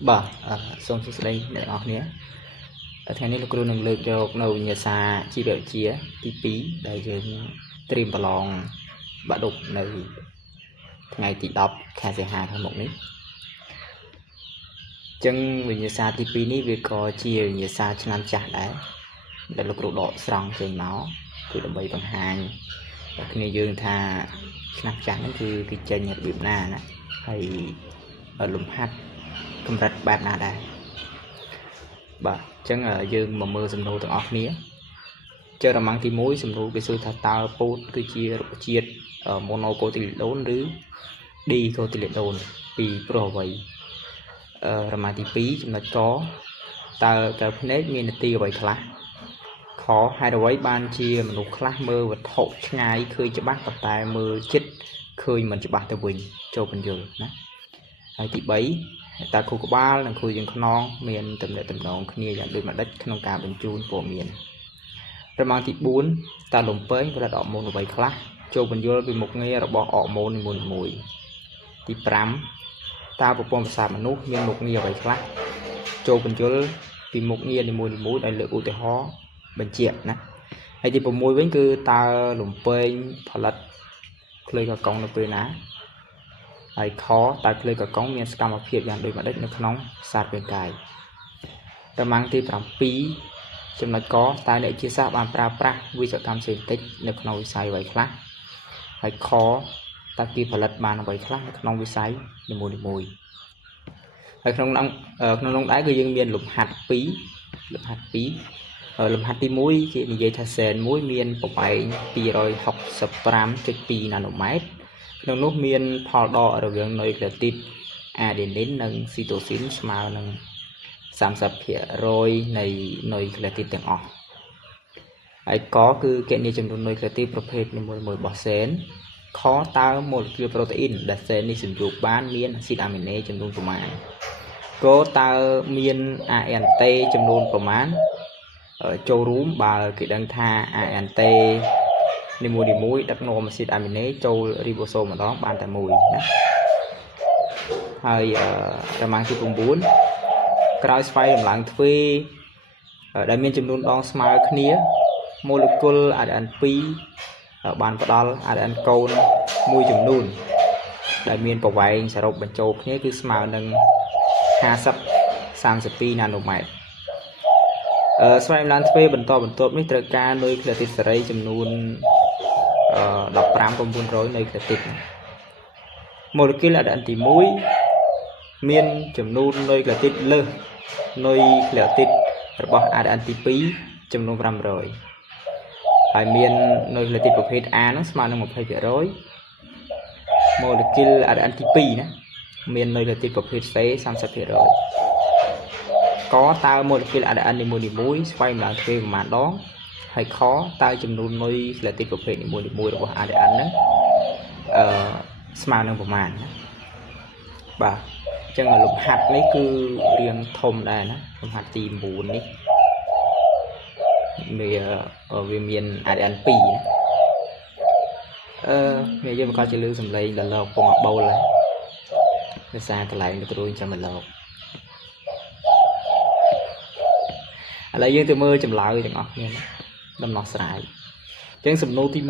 Bà, xong xuống đây để ngọc nhé. Thế này là cô nâng lực cho nâu nhà xa chi biểu chia tí phí để dừng stream bà lòng bà đục nơi ngày tỷ đọc khá dễ hàng hơn một nít. Chân vì nhà xa tí phí ní vì có chia nhà xa cho năm chạc đấy. Để lúc độ xong trên máu cứ đồng bày bằng hàng. Và khi dương tha năm chạc nóคือcái chân nhật biểu nà ná hay ở lùm hát cầm rạch bạp nà đây. Bà chẳng dương mà mơ xâm nô từng ọc nía chơi ra mang tí mối xâm nô cái xôi thả tao bốt cứ chia chiết ở mono cô tỷ lệ đốn rứ đi cô tỷ lệ đồn vì pro vậy ra mang tí phí chúng ta có tao cái nét miền tây vậy khá khó hai đầu ấy ban chia mà nụ khá mơ và thọ ngay khơi cho bác tập tài mơ chết khơi mình cho bác tao bình cho bình giờ hai tí bấy ta khu có ba là khu dân non miền tầm lệ tầm nón kia dạng được mặt đất không cả bên chuông của miền rồi mang thịt bún ta lồng pới và đỏ môn bảy khác cho bên dưới vì một nghe là bỏ họ môn mùi mùi thịt pram ta một con sạp mà nút miền một nghe bảy khác cho bên dưới vì một nghe thì mùi mũi đại lượng ưu hó bên chuyện nè hay thì một mùi vẫn cứ ta lồng pới phật lật khơi cả con nó cười ná hay khó tại khơi cả con miền scam phiệt dạng đôi mặt đất nó nóng sạt bên cài ta mang thì làm phí trong đó có tai nạn chia sẻ bàn pra vì sợ cam xây tích nước nồi xài vậy khác hay khó ta kia phải lật bàn vậy khác nước nồi xài để mùi hay không nông đá người dân miền lục hạt phí lục hạt tí muối khi như vậy thay sền muối miền của bảy pi rồi học sập ram cái pi nanomet nông nốt miền phò đỏ rồi việc nơi là tít đến nâng cytosine mà nâng sám sập hiện rồi này nơi là tít từng ọ ai có cứ kiện như trong đó nơi là tít protein như mùi bỏ sến khó tao một cái protein đặt sến đi sử dụng bán miền acid amine trong đó của mạng có tao miền ANT trong đó của mạng ở châu rúm bà cái đăng tha ANT đi mùi đặt nôm acid amine châu ribosome mà đó bàn tại mùi hơi ra mang cái cùng bốn cái spy làm lặng thuê đại miền trong đó smile kia molecule ADNP ở bàn có đó ADN câu mùi chùm nôn đại miền bảo vệ sẽ rộng bên châu kia cứ smile nâng 52 nanomet spy làm thuê bên to mấy trời ca nơi là tít sợi chùm nôn đọc pram công buôn rối nơi là tít molecule ADN muối miền chùm nôn nơi là tít lơ nơi là tít bỏ ADNP chùm nôn ram rồi hai miền nơi là títประเภท A nó smart nâng 20% molecule ADNP nè miền nơi là títประเภท C 30% có tao molecule ADN thì mùi xoay là thuê mà đó hay khó tao chùm nôn nơi là títประเภทmùi của ADN đó smart nâng ประมาณ bà chân là lục hạt lấy cứ riêng thôm đây nó lục hạt tìm bùn đi về ở về miền ADN pì bây giờ mà coi chơi lưu sầm lấy là lộc của ngọc bầu lại cái xa cái lại được rồi cho mình lộc lại dương từ mưa chầm lại chẳng ngọt nha đâm ngọt sải chân sầm nô tim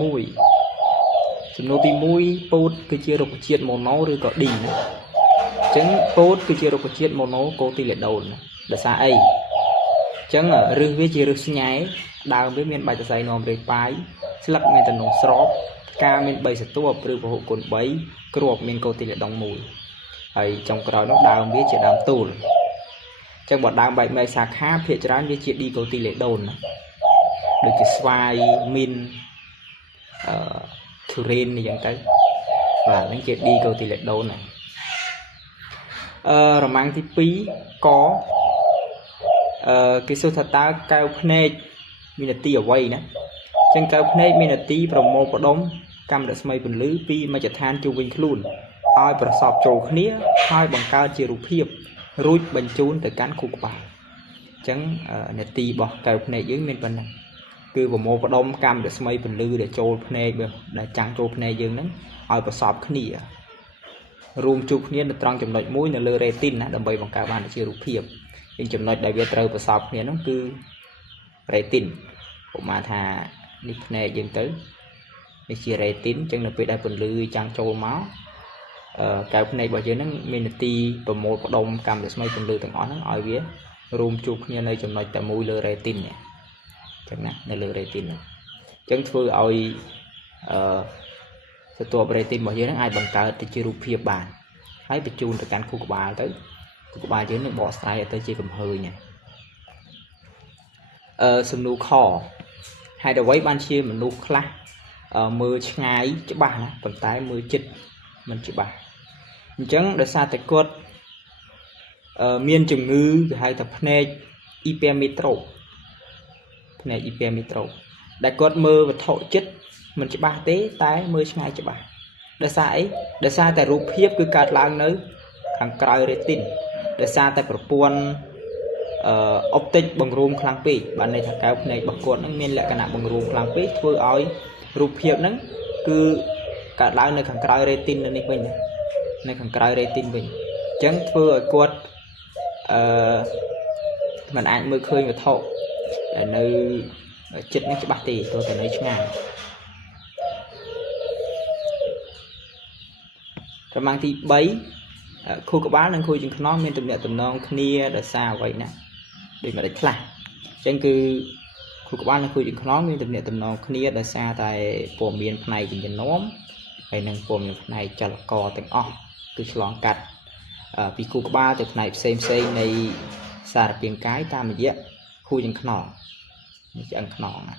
mũi bột cái chia được chiết màu máu rồi có đỉnh chứng tốt cái chia được chiết một nấu cô tỷ lệ đầu là xa ấy chứng ở rừng với chia được nháy đào với miền bài tay nôm về phái lắc miền tần nông srop ca miền bay sẽ tua rừng bảo hộ cồn bấy cột miền cô tỷ lệ đồng mùi ấy trong cõi nó đào với chỉ đào tù trong bọn đào bảy mày sạc khác phía trái với chuyện đi cô tỷ lệ đồn được chỉ xoay min thurin này dạng cái và những chuyện đi cô tỷ lệ đồn này rồi mang tí phí có cái số thật ta cao phê minati ở quay nè chân cao phê minati promo có đống cam được mấy phần lưới pi mà chợt than chu vinh luôn ai bật sọp trầu khía hai bằng cao chiều rụp hiệp rút bên chốn từ cán khu bà chân neti bỏ cao phê dưới miền bên này cứ promo có đống cam được mấy phần lưới để trầu phê để trắng trầu phê dương nè ai bật sọp khía room chụp nhiên được trongចំណុចមួយនៅលើ retin ណាដើម្បីបង្កើតបានជារូបភាពយើងចំណុចដែលវាត្រូវប្រសពគ្នានោះគឺ retin ឧបមាថានេះភ្នែកយើងទៅនេះជា retin អញ្ចឹងនៅពេលដែលពន្លឺចាំងចូលមកកែវភ្នែករបស់យើងហ្នឹងមាននទីប្រមូលផ្ដុំកម្មរស្មីពន្លឺទាំងអស់ហ្នឹងឲ្យវារួមជួបគ្នានៅចំណុចតែមួយលើ retin នេះអញ្ចឹងណានៅលើ retin ហ្នឹងអញ្ចឹងធ្វើឲ្យស្ទាប់ retin របស់យើងហ្នឹងអាចបង្កើតទៅជារូបភាពបានហើយបញ្ជូនទៅកាន់ខួរក្បាលទៅខួរក្បាលយើងនឹងបកស្រាយទៅជាកំហើញសំណួរខហេតុអ្វីបានជាមនុស្សខ្លះមើលឆ្ងាយច្បាស់ណាប៉ុន្តែមើលជិតមិនច្បាស់អញ្ចឹងដោយសារតែគាត់មានជំងឺគេហៅថាភ្នែក hypermetropes ភ្នែក hypermetropes ដែលគាត់មើលវត្ថុជិតមិនច្បាស់ទេតែមើលឆ្ងាយច្បាស់ដោយសារអីដោយសារតែរូបភាពគឺកើតឡើងនៅខាងក្រៅ retin ដោយសារតែប្រព័ន្ធអុបទិកបង្រួមខ្លាំងពេកបានន័យថាកែវភ្នែករបស់គាត់នឹងមានលក្ខណៈបង្រួមខ្លាំងពេកធ្វើឲ្យរូបភាពហ្នឹងគឺកើតឡើងនៅខាងក្រៅ retin នៅនេះវិញនៅខាងក្រៅ retin វិញអញ្ចឹងធ្វើឲ្យគាត់មិនអាចមើលឃើញវត្ថុដែលនៅចិត្តនេះច្បាស់ទេទោះតែនៅឆ្ងាយប្រមាណទី3ខួរក្បាលនិងខួរជើងខ្នងមានទំនាក់ទំនងគ្នាដោយសារអ្វីណាដូចមិនដាច់ខ្លះអញ្ចឹងគឺខួរក្បាលនិងខួរជើងខ្នងមានទំនាក់ទំនងគ្នាដោយសារតែព័ត៌មានផ្នែកវិញ្ញាណមហើយនិងព័ត៌មានផ្នែកចលករទាំងអស់គឺឆ្លងកាត់ពីខួរក្បាលទៅផ្នែកផ្សេងនៃសារពាង្គកាយតាមរយៈខួរជើងខ្នងនេះឆ្អឹងខ្នងណា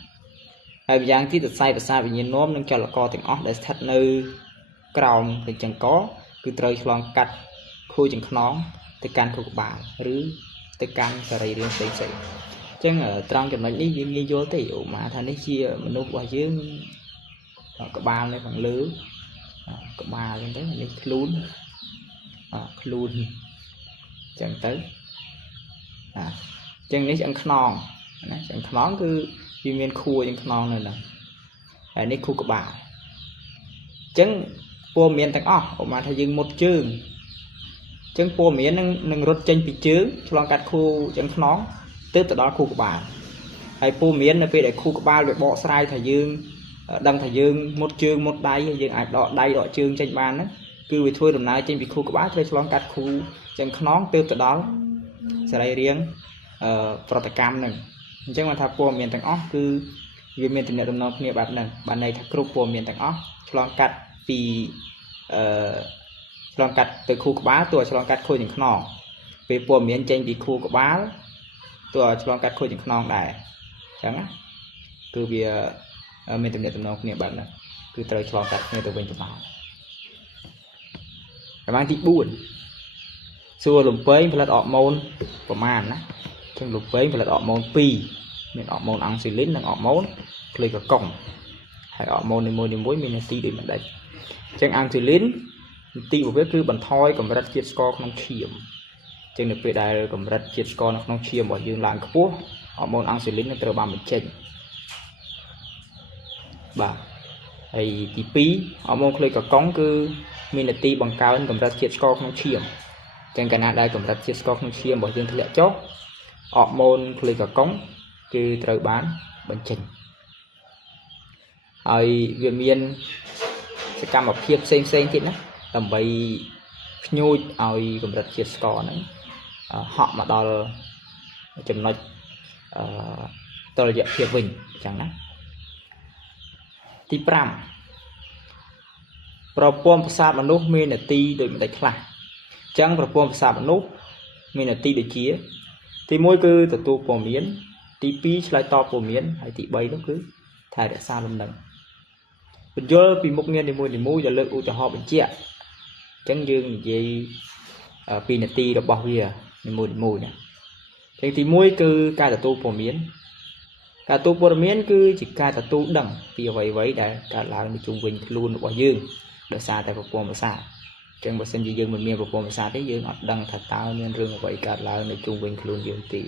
ហើយម្យ៉ាងទៀតសរសៃប្រសាទវិញ្ញាណមនិងចលករទាំងអស់ដែលស្ថិតនៅក្រោមកញ្ចឹងកគឺត្រូវឆ្លងកាត់ខួរជើងខ្នងទៅកាន់ខួរក្បាលឬទៅកាន់សរីរាង្គផ្សេងៗអញ្ចឹងត្រង់ចំណុចនេះវាងាយយល់ទេឧបមាថានេះជាមនុស្សរបស់យើងក្បាលនៅខាងលើក្បាលអញ្ចឹងទៅនេះខ្លួនអញ្ចឹងទៅអញ្ចឹងនេះឆ្អឹងខ្នងណាឆ្អឹងខ្នងគឺវាមានខួរឆ្អឹងខ្នងនៅហ្នឹងហើយនេះខួរក្បាលអញ្ចឹងព័ត៌មានទាំងអស់ឧបមាថាយើងមុតជើងអញ្ចឹងព័ត៌មាននឹងរត់ចេញពីជើងឆ្លងកាត់ខួរឆ្អឹងខ្នងទើបទៅដល់ខួរក្បាលហើយព័ត៌មាននៅពេលដែលខួរក្បាលវាបកស្រាយថាយើងដឹងថាយើងមុតជើងមុតដៃយើងអាចដកដៃដកជើងចេញបានហ្នឹងគឺវាធ្វើដំណើរចេញពីខួរក្បាលត្រូវឆ្លងកាត់ខួរឆ្អឹងខ្នងទើបទៅដល់សរីរាង្គប្រតិកម្មហ្នឹងអញ្ចឹងមកថាព័ត៌មានទាំងអស់គឺវាមានទំនាក់ទំនងគ្នាបែបហ្នឹងបានន័យថាគ្រប់ព័ត៌មានទាំងអស់ឆ្លងកាត់ពីឆ្លងកាត់ទៅខួរក្បាលទោះឆ្លងកាត់ខួរជើងខ្នងពេលព័ត៌មានចេញពីខួរក្បាលទោះឆ្លងកាត់ខួរជើងខ្នងដែរអញ្ចឹងណាគឺវាមានទំនាក់ទំនងគ្នាបែបហ្នឹងគឺត្រូវឆ្លងកាត់គ្នាទៅវិញទៅមកប្រមាណទី4សួរលំពេងផលិតអរម៉ូនប្រមាណណាអញ្ចឹងលំពេងផលិតអរម៉ូន2មានអរម៉ូនអង់ស៊ីលីននិងអរម៉ូនក្លេកកុងហើយអរម៉ូននីមួយៗមាននទីដូចមិនដាច់អញ្ចឹងអង់ស៊ីលីននទីរបស់វាគឺបន្ថយកម្រិតជាតិស្ករក្នុងឈាមអញ្ចឹងនៅពេលដែលកម្រិតជាតិស្ករនៅក្នុងឈាមរបស់យើងឡើងខ្ពស់អរម៉ូនអង់ស៊ីលីននឹងត្រូវបានបញ្ចេញបាទហើយទី2អរម៉ូនក្លេកកុងគឺមាននទីបង្កើនកម្រិតជាតិស្ករក្នុងឈាមអញ្ចឹងកាលណាដែលកម្រិតជាតិស្ករក្នុងឈាមរបស់យើងធ្លាក់ចុះអរម៉ូនក្លេកកុងគឺត្រូវបានបញ្ចេញហើយវាមានសកម្មភាពផ្សេងទៀតណាដើម្បីភ្ញូចឲ្យកម្រិតជាតិស្ករហ្នឹងហក់មកដល់ចំណុចតុល្យភាពវិញអញ្ចឹងណាទី5ប្រព័ន្ធប្រសាទមនុស្សមាននទីដូចមិនដាច់ខ្លះអញ្ចឹងប្រព័ន្ធប្រសាទមនុស្សមាននទីដូចជាទី1គឺទទួលព័ត៌មានទី2ឆ្លើយតបព័ត៌មានហើយទី3នោះគឺថែរក្សាលំនឹងបញ្យល់ពីមុខងារនីមួយៗដែលលើកឧទាហរណ៍បញ្ជាក់អញ្ចឹងយើងនិយាយពីនទីរបស់វានីមួយៗណាអញ្ចឹងទី1គឺការទទួលព័ត៌មានការទទួលព័ត៌មានគឺជាការទទួលដឹងពីអ្វីៗដែលកើតឡើងនៅជុំវិញខ្លួនរបស់យើងដោយសារតែប្រព័ន្ធប្រសាទអញ្ចឹងបើសិនជាយើងមិនមានប្រព័ន្ធប្រសាទទេយើងអត់ដឹងថាតើមានរឿងអ្វីកើតឡើងនៅជុំវិញខ្លួនយើងទេ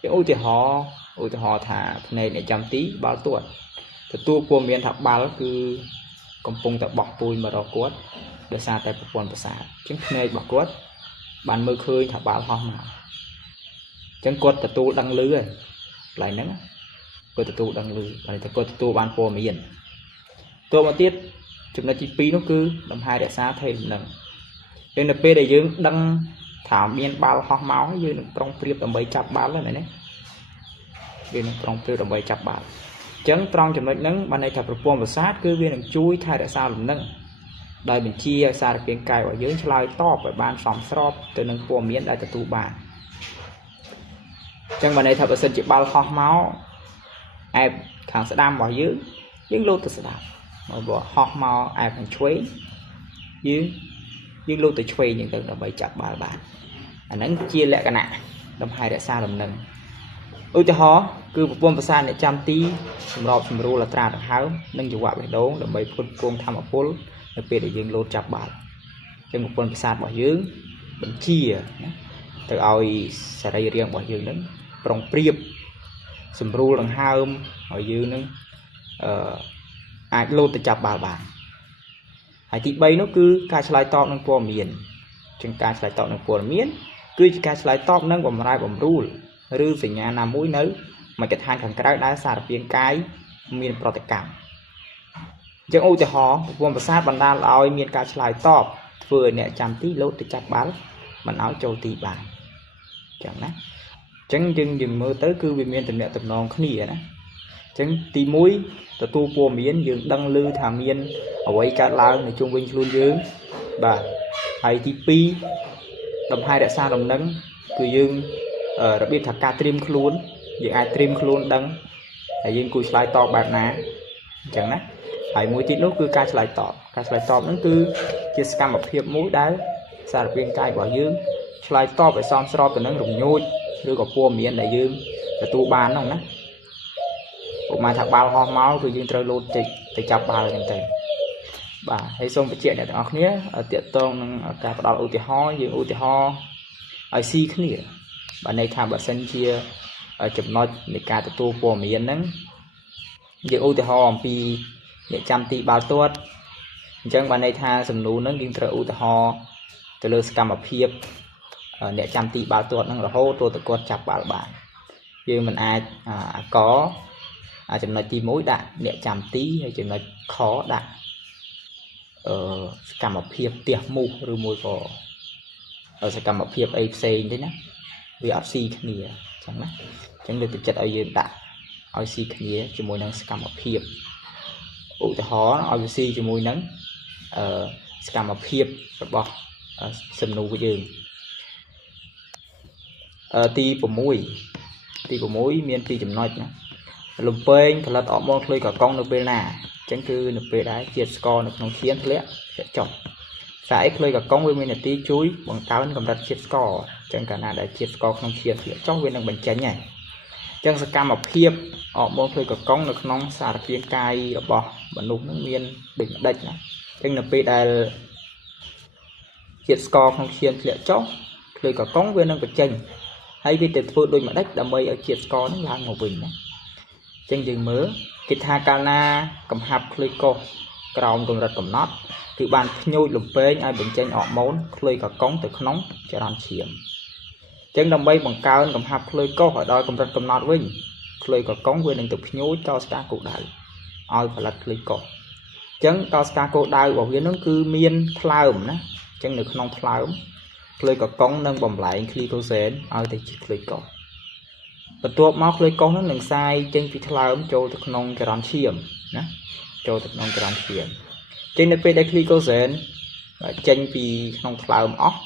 ជាឧទាហរណ៍ថាភ្នែកអ្នកចាំទីបាល់ទាត់ទទួលព័ត៌មានថាបាល់គឺ កំពុងតែបោះពុយមករកគាត់ដោយសារតែប្រព័ន្ធប្រសាទអញ្ចឹងភ្នែករបស់គាត់បានមើលឃើញថាបាល់ហោះមកអញ្ចឹងគាត់ទទួលដឹងឮហើយកន្លែងហ្នឹងគាត់ទទួលដឹងឮហើយតែគាត់ទទួលបានព័ត៌មានតទៅមកទៀតចំណុចទី2នោះគឺលំហែរក្សាថេរលំនឹងពេលនៅពេលដែលយើងដឹងថាមានបាល់ហោះមកហើយយើងនឹងប្រុងប្រៀបដើម្បីចាប់បាល់ហ្នឹងណាយើងនឹងប្រុងប្រៀបដើម្បីចាប់បាល់អញ្ចឹងត្រង់ចំណុចហ្នឹងបានន័យថាប្រព័ន្ធប្រសាទគឺវានឹងជួយថែរក្សាលំនឹងដោយបញ្ជាឲ្យសារពាង្គកាយរបស់យើងឆ្លើយតបឲ្យបានសមស្របទៅនឹងព័ត៌មានដែលទទួលបានអញ្ចឹងបានន័យថាបើសិនជាបាល់ហោះមកអែបខាងស្ដាំរបស់យើងលោតទៅស្ដាំបើហោះមកអែបខាងឆ្វេងយើងលោតទៅឆ្វេងហ្នឹងទៅដើម្បីចាប់បាល់បានអាហ្នឹងជាលក្ខណៈលំហែរក្សាលំនឹងឧទាហរណ៍គឺប្រព័ន្ធប្រសាទអ្នកចាំទីសម្របសម្រួលអត្រាដង្ហើមនិងចង្វាក់បេះដូងដើម្បីផ្គត់ផ្គង់ធម្មពលនៅពេលដែលយើងលោតចាប់បាល់អញ្ចឹងប្រព័ន្ធប្រសាទរបស់យើងបញ្ជាទៅឲ្យសរីរាង្គរបស់យើងនឹងប្រុងប្រៀបសម្រួលដង្ហើមឲ្យយើងនឹងអាចលោតទៅចាប់បាល់បានហើយទី3នោះគឺការឆ្លើយតបនឹងព័ត៌មានអញ្ចឹងការឆ្លើយតបនឹងព័ត៌មានគឺជាការឆ្លើយតបនឹងបំរែបំរួលឬសញ្ញាណាមួយនៅមជ្ឈដ្ឋានខាងក្រៅដែលសារពាង្គកាយមានប្រតិកម្មអញ្ចឹងឧទាហរណ៍ប្រព័ន្ធប្រសាទបណ្ដាលឲ្យមានការឆ្លើយតបធ្វើឲ្យអ្នកចាំទីលោតទៅចាប់បាល់មិនឲ្យចូលទីបានអញ្ចឹងណាអញ្ចឹងយើងមើលទៅគឺវាមានទំនាក់ទំនងគ្នាណាអញ្ចឹងទី1ទទួលព័ត៌មានយើងដឹងឮថាមានអ្វីកើតឡើងនៅជុំវិញខ្លួនយើងបាទហើយទី2លំហែរក្សាលំនឹងគឺយើងរបៀបថាការត្រៀមខ្លួនយើងអាចត្រៀមខ្លួនដឹងហើយយើងគួរឆ្លើយតបបែបណាអញ្ចឹងណាហើយមួយទៀតនោះគឺការឆ្លើយតបហ្នឹងគឺជាសកម្មភាពមួយដែលសារពាង្គកាយរបស់យើងឆ្លើយតបឲ្យសមស្របទៅនឹងរំញោចឬក៏ព័ត៌មានដែលយើងទទួលបានហ្នឹងណាឧបមាថាបាល់ហោះមកគឺយើងត្រូវលោតទៅចាប់បាល់អញ្ចឹងទៅបាទហើយសូមបញ្ជាក់អ្នកទាំងអស់គ្នាទាក់ទងនឹងការផ្ដល់ឧទាហរណ៍យើងឧទាហរណ៍ឲ្យស៊ីគ្នាបាទន័យថាបើសិនជាចំណុចនៃការទទួលព័ត៌មានហ្នឹងយើងឧទាហរណ៍អំពីអ្នកចាំទីបាល់ទាត់អញ្ចឹងបានន័យថាសំណួរហ្នឹងយើងត្រូវឧទាហរណ៍ទៅលើសកម្មភាពអ្នកចាំទីបាល់ទាត់ហ្នឹងរហូតទៅគាត់ចាប់បាល់បានយើងមិនអាចចំណុចទី1ដាក់អ្នកចាំទីហើយចំណុចខដាក់សកម្មភាពផ្ទះមូសឬមួយក៏សកម្មភាពអីផ្សេងទេណាវាអត់ស៊ីគ្នាអញ្ចឹងណាអញ្ចឹងលើកទឹកចិត្តឲ្យយើងដាក់ឲ្យស៊ីគ្នាជាមួយនឹងសកម្មភាពឧទាហរណ៍ឲ្យវាស៊ីជាមួយនឹងសកម្មភាពរបស់សំណួរយើងទី6មាន2ចំណុចណាលំពេងផលិតអរម៉ូនខ្លុយកកុងនៅពេលណាអញ្ចឹងគឺនៅពេលដែលជាតិស្ករនៅក្នុងឈាមធ្លាក់ចុះសារអីខ្លុយកកុងវាមាននទីជួយបង្កើនកម្រិតជាតិស្ករអញ្ចឹងកាលណាដែលជាតិស្ករក្នុងឈាមធ្លាក់ចុះវានឹងបញ្ចេញហើយអញ្ចឹងសកម្មភាពអរម៉ូនខ្លុយកកុងនៅក្នុងសារពាង្គកាយរបស់មនុស្សនឹងមានដូចម្ដេចណាអញ្ចឹងនៅពេលដែលជាតិស្ករក្នុងឈាមធ្លាក់ចុះខ្លុយកកុងវានឹងបញ្ចេញហើយវាទៅធ្វើដូចម្ដេចដើម្បីឲ្យជាតិស្ករនឹងឡើងមកវិញណាអញ្ចឹងយើងមើលគេថាកាលណាកំហាប់ខ្លុយកកក្រោមកម្រិតកំណត់គឺបានផ្ញូចលំពេងឲ្យបញ្ចេញអរម៉ូនខ្លុយកកុងទៅក្នុងចរន្តឈាមអញ្ចឹងដើម្បីបង្កើនកំហាប់ខ្លុយកកឲ្យដល់កម្រិតកំណត់វិញខ្លុយកកុងវានឹងទៅផ្ញូចតស្ការគោលដៅឲ្យផលិតខ្លុយកកអញ្ចឹងតស្ការគោលដៅរបស់វានឹងគឺមានថ្លើមណាអញ្ចឹងនៅក្នុងថ្លើមខ្លុយកកុងនឹងបំលែងគ្លីកូសែនឲ្យទៅជាខ្លុយកកបន្ទាប់មកខ្លុយកកនឹងសាយចេញពីថ្លើមចូលទៅក្នុងចរន្តឈាមណាចូលទៅក្នុងចរន្តឈាមចេញនៅពេលដែលគ្លីកូសែនចេញពីក្នុងថ្លើមអស់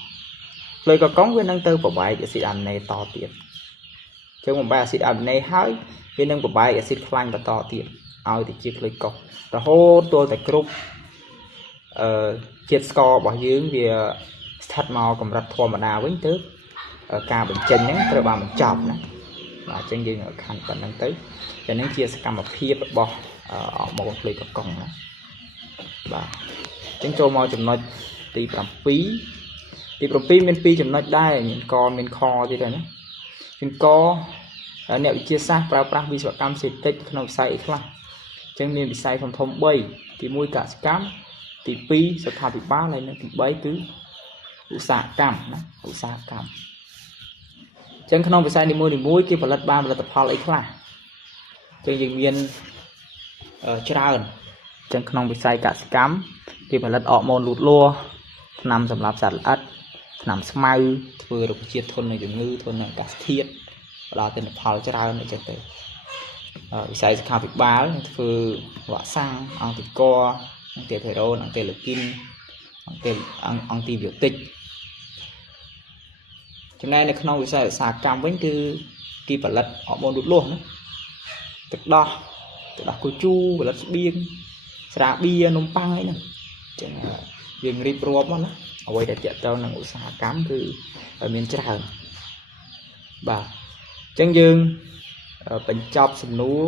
ខ្លុយកកវានឹងទៅប្របែកអាស៊ីតអាមីណេតទៀតអញ្ចឹងបំបែកអាស៊ីតអាមីណេហើយវានឹងប្របែកអាស៊ីតខ្លាញ់បន្តទៀតឲ្យទៅជាខ្លុយកករហូតទាល់តែគ្រប់ជាតិស្កររបស់យើងវាស្ថិតមកកម្រិតធម្មតាវិញទៅការបញ្ចេញហ្នឹងត្រូវបានបញ្ចប់ណាបាទអញ្ចឹងយើងខាងប៉ុណ្្នឹងទៅតែនឹងជាសកម្មភាពរបស់អរម៉ូនខ្លុយកកណាបាទអញ្ចឹងចូលមកចំណុចទី7មាន2ចំណុចដែរមានកមានខទៀតហើយណាមានកអ្នកវិទ្យាសាស្ត្រប្រើប្រាស់វិស្វកម្មសេដ្ឋកិច្ចក្នុងវិស័យអីខ្លះអ ចឹងមានវិស័យធំ3ទី1កសិកម្មទី2សុខាភិបាលហើយនិងទី3គឺឧស្សាហកម្មណាឧស្សាហកម្មចឹងក្នុងវិស័យនីមួយៗគេផលិតបានផលិតផលអីខ្លះចឹងយើងមានច្រើនចឹងក្នុងវិស័យកសិកម្មគេផលិតអរម៉ូនលូតលាស់ថ្នាំសម្រាប់សត្វល្អិតថ្នាំស្មៅធ្វើរុក្ខជាតិធន់នឹងជំងឺធន់នឹងអាកាសធាតុផ្ដល់ទិន្នផលច្រើនអីចឹងទៅវិស័យសុខាភិបាលធ្វើវ៉ាក់សាំងអង់ទីក័រអង់ទីផេរ៉ូនអង់ទីលូគីនអង់ទីប៊ីយោទិកចំណែកនៅក្នុងវិស័យឧស្សាហកម្មវិញគឺគេផលិតអរម៉ូនលូតលាស់ណាទឹកដោះគូជូផលិតស្បៀងស្រាបៀរនំប៉័ងអីហ្នឹងចឹងយើងរៀបរាប់មកណាអ្វីដែលទាក់ទងនឹងឧស្សាហកម្មគឺមានច្រើនបាទចឹងយើងបញ្ចប់សំណួរ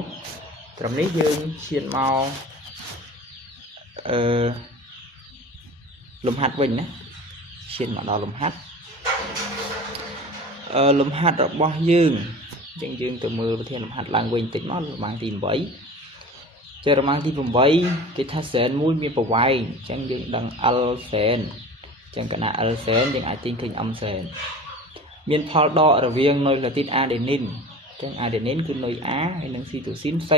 ត្រឹមនេះយើងឈានមកលំហាត់វិញណាឈានមកដល់លំហាត់របស់យើងចឹងយើងទៅមើលប្រធានលំហាត់ឡើងវិញតិចមកលំហាត់ទី8ចេះលំហាត់ទី8គេថាសែនមួយមានប្រវែងចឹងយើងដឹង L សែនចឹងកណា L សែនយើងអាចទាញឃើញ M សែនមានផលដករវាងនុយឡាទីនអាដេនីនចឹងអាដេនីនគឺនុយ A ហើយនឹងស៊ីតូស៊ីន C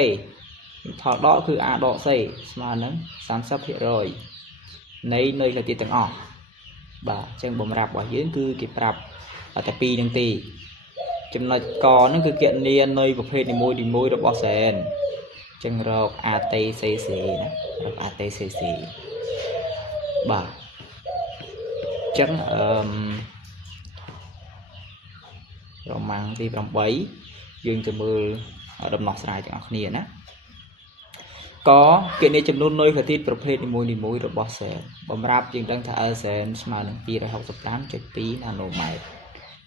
ផលដកគឺ A ដក C ស្មើនឹង 30% នៃនុយឡាទីនទាំងអស់បាទចឹងបំរាប់របស់យើងគឺគេប្រាប់តែ2នឹងទេចំណុចកហ្នឹងគឺគណនានុយប្រភេទនីមួយៗរបស់សែនចឹងរក ATCC ណារក ATCC បាទចឹងរម៉ាំងទី8យើងទៅមើលដំណោះស្រាយទាំងអស់គ្នាណាកគណនាចំនួននុយឡាទីនប្រភេទនីមួយៗរបស់សែនបំរាប់យើងដឹងថា L សែនស្មើនឹង 265.2 ណាណូម៉ែត្រ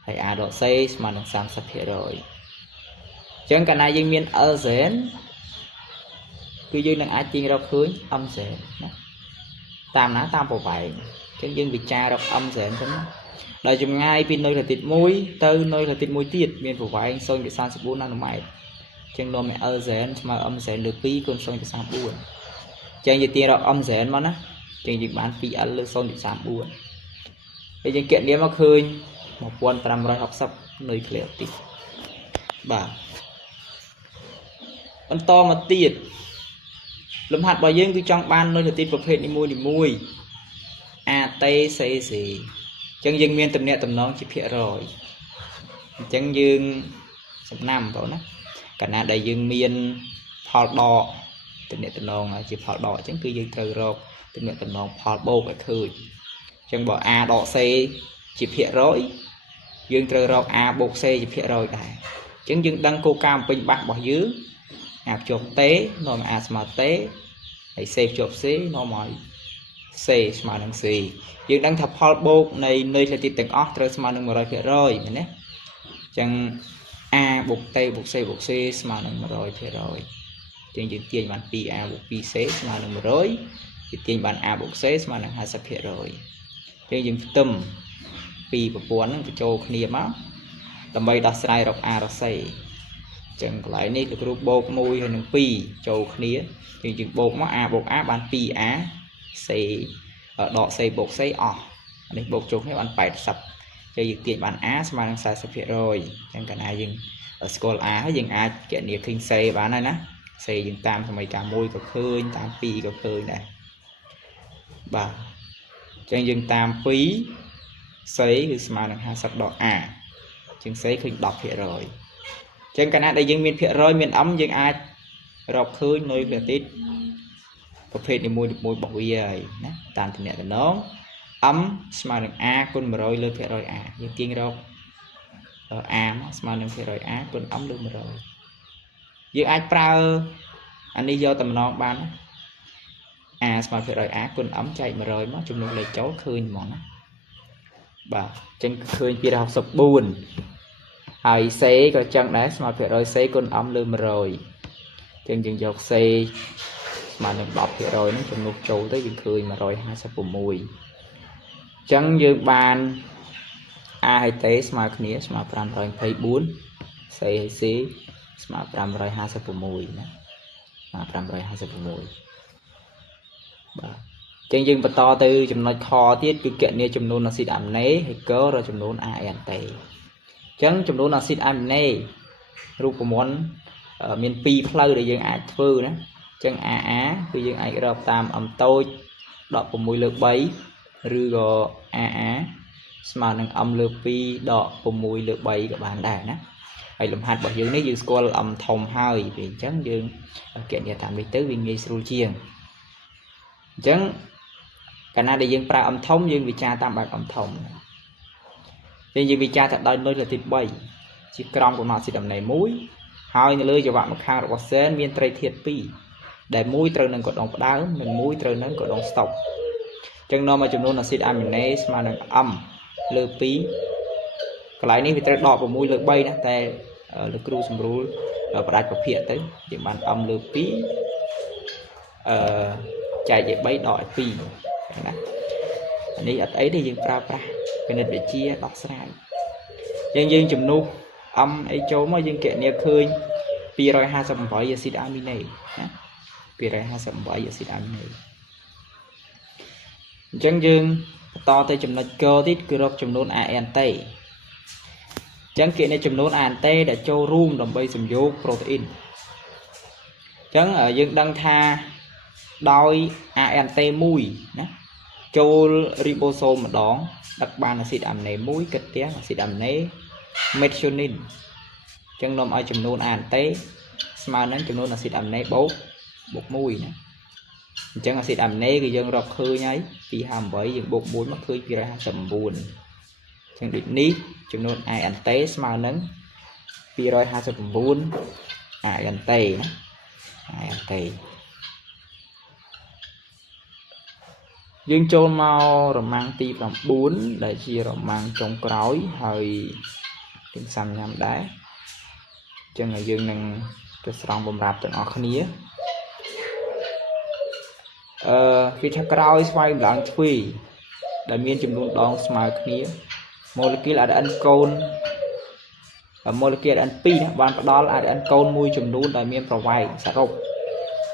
ហើយ A ដក C ស្មើនឹង 30% ចឹងកាលណាយើងមាន L សែនគឺយើងនឹងអាចទាញរកឃើញ M សែនណាតាមប្រវែងចឹងយើងវិចាររក M សែនទៅណាដោយចម្ងាយពីនុយឡាទីន1ទៅនុយឡាទីន1ទៀតមានប្រវែង 0.34 ណាណូម៉ែត្រចឹងនាំឲ្យ L សែនស្មើ M សែនលើ2គុណ 0.34 ចឹងយើងទាញរក M សែនមកណាចឹងយើងបាន 2L លើ 0.34 ហើយយើងគណនាមកឃើញ 1560 នុយក្លេអូទីសបាទបន្តមកទៀតលំហាត់របស់យើងគឺចង់បាននុយឡាទីនប្រភេទនីមួយៗ ATCC ចឹងយើងមានតំណែងតំណងជាភាគរយអញ្ចឹងយើងសំណាំបងណាកាលណាដែលយើងមានផលដកតំណែងតំណងជាផលដកអញ្ចឹងគឺយើងត្រូវរកតំណែងតំណងផលបូកឲ្យឃើញអញ្ចឹងបើ A ដក C ជាភាគរយយើងត្រូវរក A បូក C ជាភាគរយដែរអញ្ចឹងយើងដឹងគោលការណ៍បំពេញបាសរបស់យើង A ភ្ជាប់ T នាំឲ្យ A ស្មើ T ហើយ C ភ្ជាប់ C នាំឲ្យ C ស្មើនឹង C យើងដឹងថាផលបូកនៃនុយឡាទីនទាំងអស់ត្រូវស្មើនឹង 100% មែនទេអញ្ចឹង A បូក T បូក C បូក C ស្មើនឹង 100% អញ្ចឹងយើងទាញបាន 2A បូក 2C ស្មើនឹង 100 យើងទាញបាន A បូក C ស្មើនឹង 50% អញ្ចឹងយើងផ្ទឹមពីប្រព័ន្ធហ្នឹងបញ្ចូលគ្នាមកដើម្បីដោះស្រាយរក A រក C អញ្ចឹងកន្លែងនេះលោកគ្រូបូក1ហើយនឹង2ចូលគ្នាយើងបូកមក A បូក A បាន 2A C ដក C បូក C អស់នេះបូកចូលគ្នាបាន 80 យើងទាញបាន A ស្មើនឹង 40% អញ្ចឹងកាលណាយើងស្គាល់ A ហើយយើងអាចគណនាឃើញ C បានហើយណា C យើងតាមសមីការ1ក៏ឃើញតាម2ក៏ឃើញដែរបាទអញ្ចឹងយើងតាម2 C គឺស្មើនឹង50ដក A អញ្ចឹង C ឃើញ 10% អញ្ចឹងកាលណាដែលយើងមានភាគរយមាន M យើងអាចរកឃើញនុយឡាទីនប្រភេទនីមួយៗរបស់វាហើយណាតាមតំណែងតំណង M ស្មើនឹង A គុណ100លើភាគរយ A យើងទាញរក A មកស្មើនឹងភាគរយ A គុណ M លើ100យើងអាចប្រើអានេះយកតំណងបានណា A ស្មើភាគរយ A គុណ M ចែក100មកចំនួនលេខចូលឃើញហ្មងណាបាទអញ្ចឹងឃើញ264ហើយ C ក៏ចឹងដែរស្មើភាគរយ C គុណ M លើ100អញ្ចឹងយើងយក C ស្មើនឹង 10% ហ្នឹងចំនួនចូលទៅយើងឃើញ156អញ្ចឹងយើងបាន A ហើយ T ស្មើគ្នាស្មើ524 C ហើយ C ស្មើ556ណា 556បាទចឹងយើងបន្តទៅចំណុចខទៀតគឺគណនាចំនួនអាស៊ីតអាមីណេហើយករចំនួន ANT ចឹងចំនួនអាស៊ីតអាមីណេរូបមន្តមាន2ផ្លូវដែលយើងអាចធ្វើណាចឹង AA គឺយើងអាចរកតាមអំតូច 16 លើ 3 ឬក៏ AA ស្មើនឹង m លើ 2 ដក 6 លើ 3 ក៏បានដែរណាហើយលំហាត់របស់យើងនេះយើងស្គាល់ m ធំហើយvìអញ្ចឹងយើងគណនាតាមនេះទៅវាងាយស្រួលជាងអញ្ចឹងកាលណាដែលយើងប្រើ m ធំយើងវិចារតាមបែប m ធំយើងវិចារថាដោយនុយលើទី3ជាក្រមកំណត់អាស៊ីតអាមីណេ1ហើយនៅលើចង្វាក់ម្ខាងរបស់សែនមានត្រីធាតុ2ដែលមួយត្រូវនឹងកដងផ្ដើមនិងមួយត្រូវនឹងកដងស្តុបអញ្ចឹងនាំមកចំនួនអាស៊ីតអាមីណេស្មើនឹង m លើ 2 កន្លែងនេះវាត្រូវដក 6 លើ 3 ណាតែលោកគ្រូសម្រួលផ្ដាច់ប្រភេទទៅយើងបាន m លើ 2 ចែកជា3ដកឲ្យ2ណានេះអត់អីទេយើងប្រើប្រាស់គណិតវិទ្យាដោះស្រាយយើងជំនួស m អីចូលមកយើងគណនាឃើញ 258 អាស៊ីតអាមីណេណា258អាស៊ីតអាមីណេអញ្ចឹងយើងបន្តទៅចំណុចកទៀតគឺរកចំនួន ANT អញ្ចឹងគណនាចំនួន ANT ដែលចូលរួមដើម្បីសំយោគប្រូតេអ៊ីនអញ្ចឹងយើងដឹងថាដោយ ANT 1ណាចូលរីបូសូមម្ដងដឹកបានអាស៊ីតអាមីណេ1គិតទាំងអាស៊ីតអាមីណេមេធ្យូនីនអញ្ចឹងនាំឲ្យចំនួន ANT ស្មើនឹងចំនួនអាស៊ីតអាមីណេបូក1ណាអញ្ចឹងអាស៊ីតអាមីណេគឺយើងរកឃើញហើយ258យើងបូក1មកឃើញ259អញ្ចឹងដូចនេះចំនួន ANT ស្មើនឹង259 ANT ណា ANT យើងចូលមករមាំងទី9ដែលជារមាំងចុងក្រោយហើយទាំងសាំញ៉ាំដែរអញ្ចឹងយើងនឹងទៅស្រង់បំរាប់ទាំងអស់គ្នាគេថាក្រោយស្វែងម្ដងទ្វីដែលមានចំនួនដងស្មើគ្នាម៉ូលេគុល ADN កូនម៉ូលេគុល ADN 2ណាបានផ្ដល់ ADN កូនមួយចំនួនដែលមានប្រវែងសរុប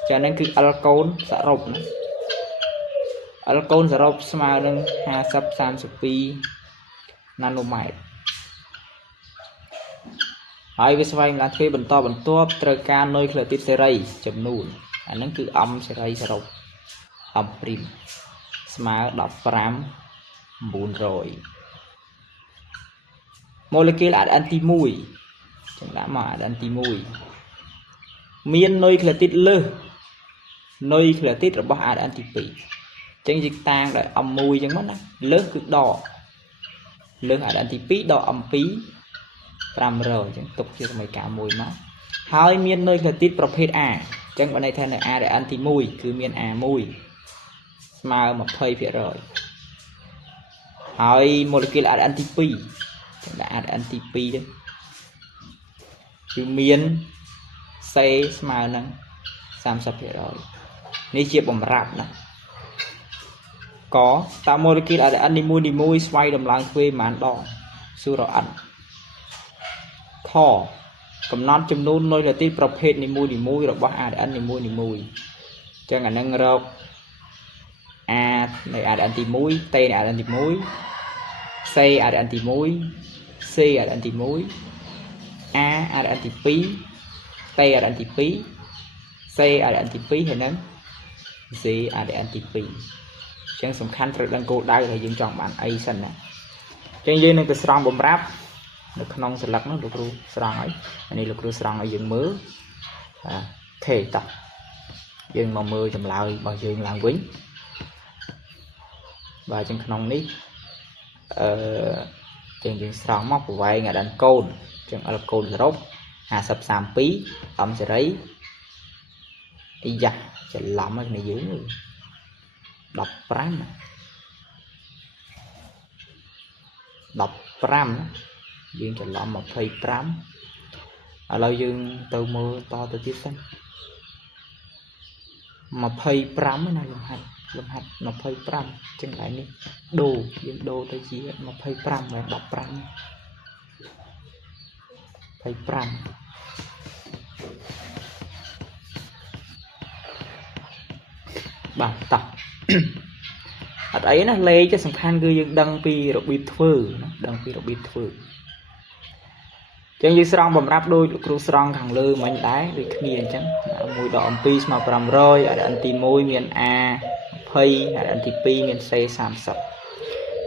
ចា៎ហ្នឹងគឺ L កូនសរុបណាL កូនសរុបស្មើនឹង5032 នាណូម៉ែត្រហើយវាស្វែងឡើងទ្វេបន្តបន្ទាប់ត្រូវការនុយក្លេទីតសេរីចំនួនអាហ្នឹងគឺ M សេរីសរុប M' ស្មើ15900ម៉ូលេគុល ADN ទី1ចឹងដាក់មក ADN ទី1មាននុយក្លេទីតលើសនុយក្លេទីតរបស់ ADN ទី2ចឹងយើងតាំងដោយ M1 ចឹងមកណាលើសគឺដកលើស ADN ទី2ដក M2 500ចឹងទុកជាសមីការមួយមកហើយមាននុយក្លេទីតប្រភេទ A ចឹងបើន័យថានៅ ADN ទី1គឺមាន A1 ស្មើ 20% ហើយម៉ូលេគុល ADN ទី2ចឹងដាក់ ADN ទី2ទៅគឺមាន C ស្មើនឹង 30% នេះជាបំរាប់ណាកតើម៉ូលេគុល ADN នីមួយស្វ័យដំឡើងទ្វេប៉ុន្មានដងសួររក N ខកំណត់ចំនួននុយក្លេទីតប្រភេទនីមួយរបស់ ADN នីមួយចឹងអានឹងរក A នៃ ADN ទី1 T នៃ ADN ទី1 C ADN ទី1 C ADN ទី1 A ADN ទី2 T ADN ទី2 C ADN ទី2ហើយនឹង C ADN ទី2ចឹងសំខាន់ត្រូវដឹងគោលដៅដែលយើងចង់បានអីសិនណាចឹងយើងនឹងទៅស្រង់បំរាប់នៅក្នុងស្លឹកនោះលោកគ្រូស្រង់ហើយអានេះលោកគ្រូស្រង់ឲ្យយើងមើលខេតោះយើងមកមើលចម្លើយរបស់យើងឡើងវិញបាទចឹងក្នុងនេះចឹងយើងស្រង់មកប្រវែងអាដានកូនចឹង L កូនសរុប5032 M សេរីអីយ៉ាច្រឡំហើយគ្នាយើង15យើងច្រឡំ25ឥឡូវយើងទៅមើលតទៅទៀតសិន25ណាលំហាត់25ចឹងឡើយនេះដូរយើងដូរទៅជា25មិន15 bà tập ở ấy nó lấy cho sẵn khăn cứ đăng pi rồi bịt phư đăng pi rồi bịt phư chẳng như song bầm ráp đôi cru song thằng lư mình đái vì kia chẳng mùi đỏ pi mà bầm rồi ở anti môi miền a pay ở anti pi miền c sàm sập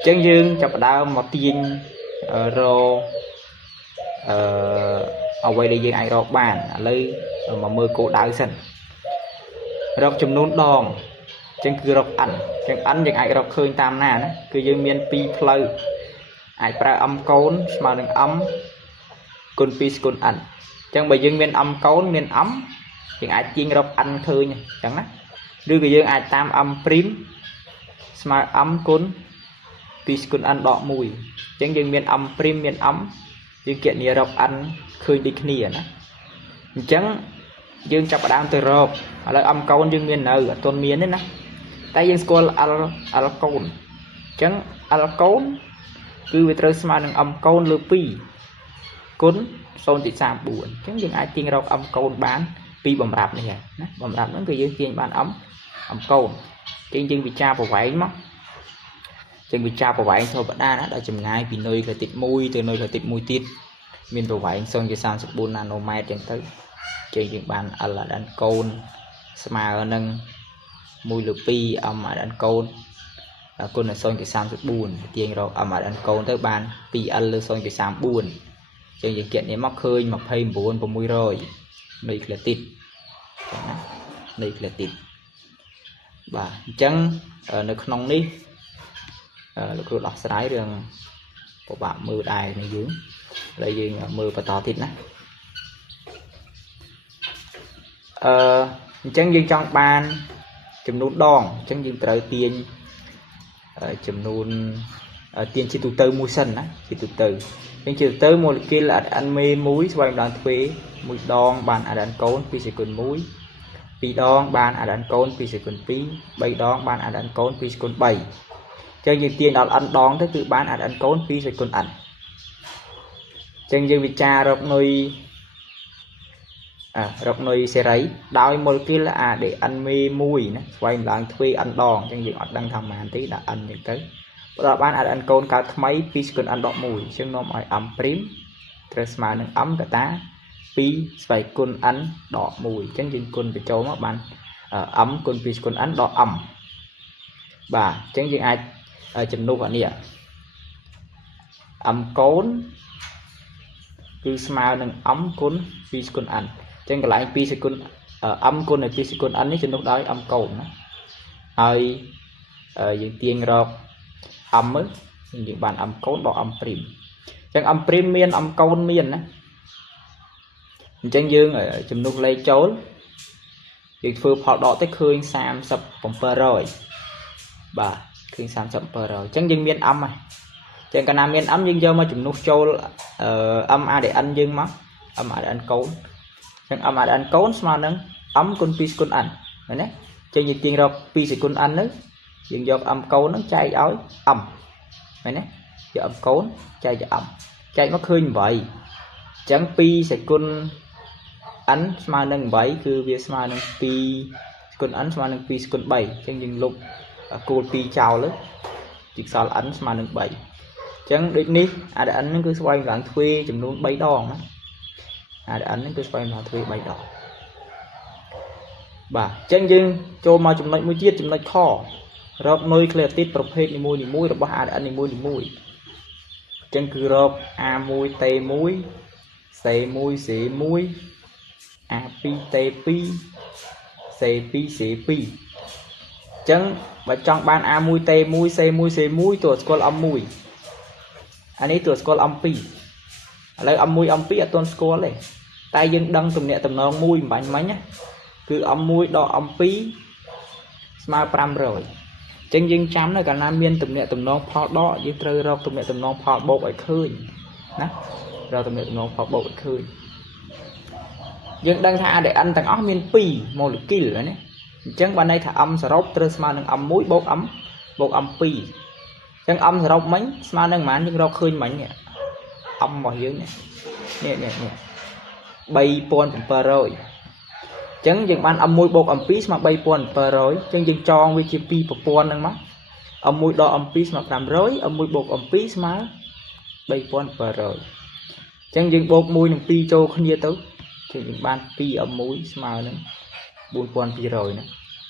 chẳng dương chập đau một tiên rồi ở quay đây dương ai rọc bàn lấy mà mưa cổ đau sần rọc chùm nôn đòn chẳng cứ rọc ảnh chẳng ảnh chẳng ai rọc khơi tam nà đó cứ dương miền pi pleu ai pra âm côn mà đừng ấm côn pi côn ảnh chẳng bây dương miền âm côn miền ấm chẳng ai chiên rọc ăn thôi nha chẳng á đưa cái dương ai tam âm prim mà ấm côn pi côn ăn đọ mùi chẳng dương miền âm prim miền ấm dương kiện nhiều rọc ăn khơi đi kia nè chẳng dương chập đam từ rộp là âm côn dương miền ở tôn miền đấy nè tại dương school al côn chẳng al côn cứ về tới mà âm côn lư pi côn son chỉ sam buồn chẳng dương ai tiên rọc âm côn bán pi bầm rạp này nè bầm rạp nó cứ dương tiên bán ấm âm côn trên dương bị cha vào váy mất chân bị cha vào váy thôi vẫn đa đã chùm ngay vì nơi là tịt mùi từ nơi là tịt mùi tít miền vào váy xong cho sang 4 nanomet trên tới trên những bàn là đàn côn mà nâng mùi lửa pi âm ở đàn côn côn là xong cho sang 4 tiền rồi âm ở đàn côn tới bàn pi ăn lư xong cho sang 4 trên những kiện này mắc khơi mà phê 4 và mùi rồi đây là tịt đây là tịt và chân ở nơi không đi lúc đó đọc sái đường của bạn mưa đài này dưới đây dương mưa và to thịt nè chân dương trong ban chùm nút đòn chân dương trời tiền chùm nút tiền chỉ tụ tư mùi sân á chỉ tụ tư nhưng chỉ tụ tư một kia là ăn mê muối xoay đoàn thuế mùi đòn bàn ở đàn côn vì sẽ còn muối vì đòn bàn ở đàn côn vì sẽ còn phí bảy đòn bàn ở đàn côn vì sẽ còn 7 chân dương tiền đọc ăn đón tới tự bán ăn côn phí rồi còn ảnh chân dương bị cha rọc nuôi xe rấy đau một kia là để ăn mê mùi nè quay lại thuê ăn đòn chân dương đang thầm màn tí đã ăn những cái đó bán ăn côn cả mấy phí còn ăn đọ mùi chân nó mọi ấm prim tres mà nâng ấm cả tá phí phải con ăn đọ mùi chân dương con bị trâu mà bạn ấm con phí còn ăn đọ ẩm bà chân dương ai chùm nụ vào nè âm côn cứ smile nâng ấm côn pi côn ăn trên cái lại pi côn âm côn này pi côn ăn ấy chùm nụ đói âm côn hơi những tiền rọc âm ấy những bàn âm côn đỏ âm prim trên âm prim miên âm côn miên á trên dương ở chùm nụ lấy chốn việc phương họ đỏ tới khơi sam sập bóng pơ rồi bà khi sản phẩm rồi chẳng dừng miền âm này chẳng cần làm miền âm nhưng do mà chúng nút châu âm a để ăn dương mất âm a để ăn cốn chẳng âm a để ăn cốn mà nâng ấm con pi con ăn đấy trên những tiền rồi pi sẽ con ăn nữa dừng do âm cốn nó chay ói ẩm đấy giờ âm cốn chay cho ẩm chay nó khơi vậy chẳng pi sẽ con ăn mà nâng vậy cứ việc mà nâng pi con ăn mà nâng pi con 7 chẳng dừng lúc cô pi chào lớn chỉ sao ảnh mà được 7 chẳng được ní đã ảnh nó cứ xoay lại thuê chùm luôn 7 đòn đã ảnh nó cứ xoay lại thuê 7 đòn bà chẳng dưng cho mà chùm lại mũi chiết chùm lại kho rộp nơi clear títประเภทnày mùi rồi bà ảnh này mùi chẳng cứ rộp a mùi tê mùi xê mùi a pi tê pi xê pi chẳng và trong ban a mùi tê mùi xê mùi tuột scroll âm mùi anh ấy tuột scroll âm pi lấy âm mùi ở tuần scroll này tay dân đăng tụm nhẹ tụm non mùi bánh mấy nhá cứ âm mùi đỏ âm pi smart pram rồi chân dân chấm này cả nam miên tụm nhẹ tụm non phò đỏ với trời rau tụm nhẹ tụm non phò bột ở khơi nè rau tụm nhẹ tụm non phò bột ở khơi dân đang tha để ăn tầng óc miên pi một lực kỳ nữa này chẳng ban đây thả âm sờ rốc trơ mà nâng âm mũi bột âm pi chẳng âm sờ rốc mấy mà nâng mán nhưng rau khơi mấy nè âm mọi dưới nè bay pon per rồi chẳng dừng ban âm mùi bột âm pí mà bay buồn bờ rồi chẳng dừng tròn với chi pi bột buồn nè má âm mùi đo âm pí mà làm rối âm mùi bột âm pí mà bay buồn bờ rồi chẳng dừng bột mùi nè pi châu không như tới chẳng dừng ban pi âm mùi mà nè buồn buồn pi rồi nè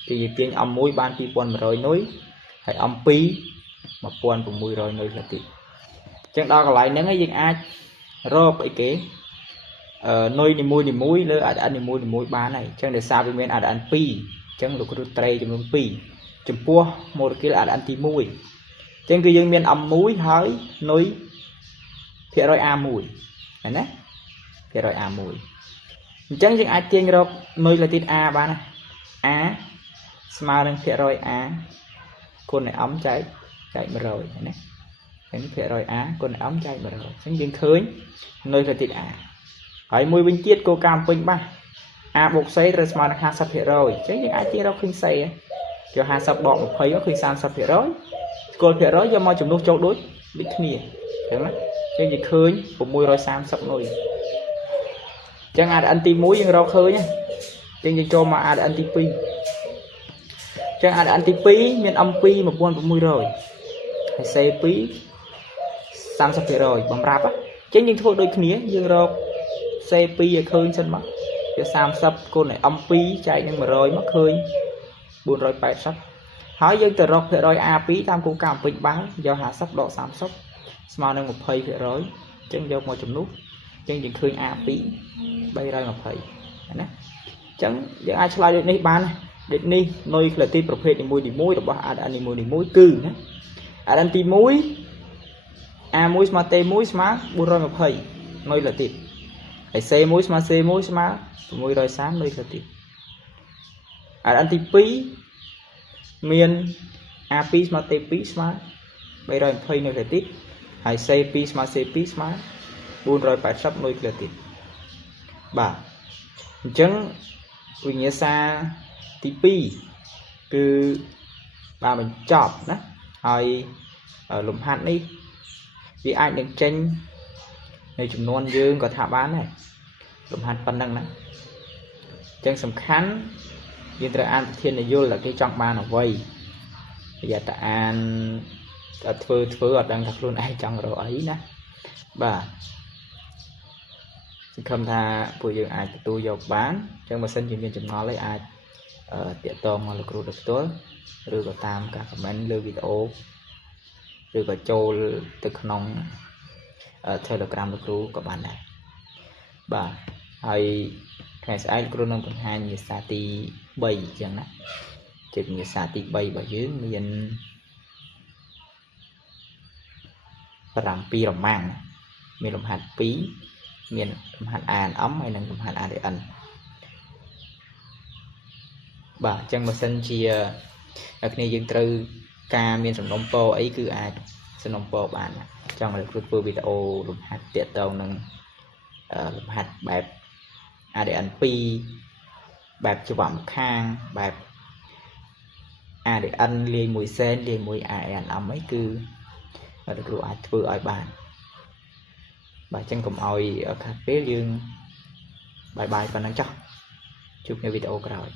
thì tiếng âm mùi ban pi buồn rồi nối hay âm pi mà buồn của mùi rồi nối là thì chẳng đó còn lại nếu ngay dừng ai rộp ấy kế nơi ni mũi lỡ ăn ni mũi bán này chẳng để sao bên ăn ăn pi chẳng lục rút tray chấm pi chấm pua một cái là ăn tí mũi chẳng cứ dương miền âm mũi hơi nơi phía rồi a mũi này nè phía rồi a mũi chẳng những ai tiên rồi nơi là tin a bán này a smart lên phía rồi a con này ấm cháy mà rồi nè cái phía rồi a con này ấm cháy mà rồi chẳng dương khơi nơi là tin a hỏi mùi bên chiết cô cam pin ba a bột xây rồi mà nó 50% rồi chứ những ai chia đâu khinh xây cho 20 bọt một thấy nó khinh 30% rồi cô phía rồi do mọi chủng lúc châu đối bị thìa đúng không chứ gì khơi của mùi rồi 30 rồi chẳng ai ăn tí muối nhưng rau khơi nhá chẳng gì cho mà ai ăn tí pi chẳng ai ăn tí pi miền âm pi một buôn của mùi rồi hay xây pi 30% rồi bằng rạp á chứ những thôi đôi khía nhưng rau xe pi khơi sân mà cho sam sắp cô này âm pi chạy nhưng mà rồi mất khơi buồn rồi phải sắp hỏi dân từ rồi rồi a pi tam cô cảm bình bán do hạ sắp độ sam sắp smart nên một phây rồi chân vô một chấm nút chân những khơi a pi bay ra một phây chẳng những ai slide được này bán định đi nơi là tinប្រភេទនីមួយៗរបស់អាចនីមួយៗគឺណាអាចទី1 a1 ស្មើ t1 ស្មើ420nơi là tin hay C1 mà C1 mà 630 nơi là tiếp ăn tí pi miền A2 mà T2 mà bây giờ phơi nơi là tiếp hay C2 mà C2 mà 480 nơi là tiếp bà chẳng vì nghĩa xa tí pi cứ bà mình chọp đóហើយលំហាត់នេះវាអាចនឹងចេញในจำนวนยืนก็ถาบ้านnàyลมหันปันดังนะจังสำคัญยินตระอันเทียนในยุlà cái trong ban ở vây bây giờ ta an thưa ở đang thật luôn ai trong rồi ấy nè bà không tha buổi dương ai tu dọc bán trong mà sân chuyện chừng nó lấy ai tiện tôm mà lực được tối rồi có tam cả comment lưu video rồi có châu từ nông Telegram đượcรู้của bạn này bà hay ngày sẽ ai luôn nông hai như sa ti bay chẳng nè chừng như sa ti bay và dưới miền làm pi làm mang miền làm hạt pí miền làm hạt an ấm hay là làm hạt an để ăn bà chẳng mà sân chia ở này dân từ ca miền sầm đông po ấy cứ ai sầm đông po bạn trong là cứ video lục hạt tiệt tàu nâng lục hạt bẹp ADN pi bẹp cho vọng khang bẹp ADN liền mùi sen liền mùi ADN ấm ấy cứ được lục hạt vừa ở bàn bà chân cùng oi ở cà phê dương bài bài còn đang cho chụp video rồi